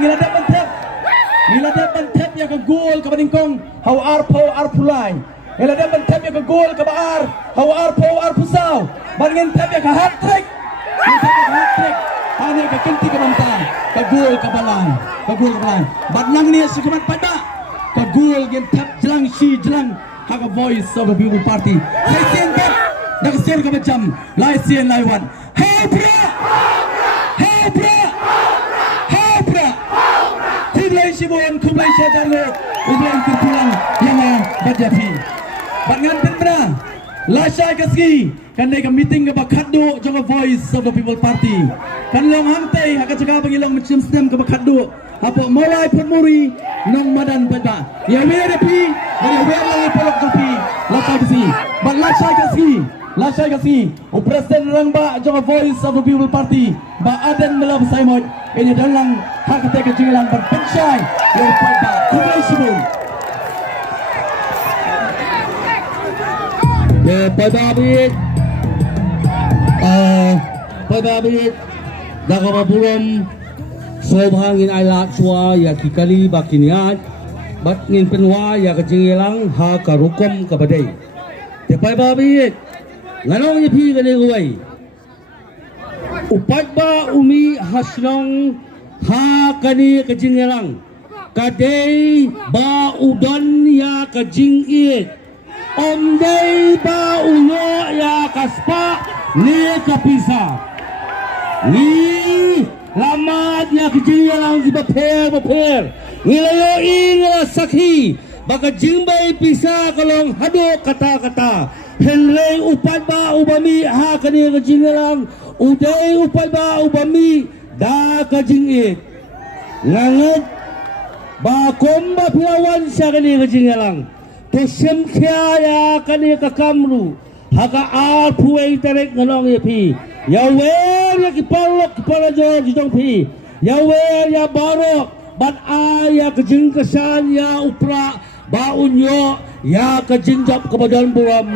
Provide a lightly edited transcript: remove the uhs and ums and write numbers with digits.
Ngilada bantep ya ke gol ke Badingkong hau arpulai. Ngilada bantep ya ke gol ke Baar hau arpusau. Bandingin tep ya ke hat-trick. Hanya ke kenti ke bantang ke gol ke Balai. Badnang ni sekumat pada ke gol game tep jelang haga voice of the people party. Laisian bet dak sen ke macam laisian laiwan. Hey bro. Kublai Shibon, Kublai Shajarlo, Kublai Kurtulang, Yana Bajapi. Bangan Tendra, Lasha Kaski, kan mereka meeting ke Bakaddo, jangan voice of the people party. Kan long hantai, haka cakap bagi long macam sistem ke Bakaddo. Apa mulai permuri, nong madan pada. Ya wera pi, ya wera lagi polok kapi. Lasha Kaski, bang Lasha Kaski, Presiden Rangba, jangan voice of the people party. Ba Aden Melab Saimot, ini dalam hak ketika jinglang berpensyai yang pada Kublai Shibun. Pada bit dah kabulom sobhangin alat swa ya kikali bakiniat bat ngin penwa ya kejinglang ha karukom kabadai. Pada bit nganong yepi kene guai. Upat ba umi haslong ha kani kejinglang kadai ba udan ya kejingit omdai ba ulo ya kaspa ni kapisa ni lamat ya kejinglang si baper ngilayo ingla sakhi baka jingbai pisa kalong hado kata-kata henlei upat ba ubami ha kani kejinglang uday upay ba ubami da kajingit ngangat ba komba pilawan siya kani kajingalang to semkya ya kani kakamru haka puway tarik ngalong yapi yawer ya kipalok jitong pi yawer ya barok bat ya kajing kasan ya upra ba unyo ya kajing jop kabadan buram.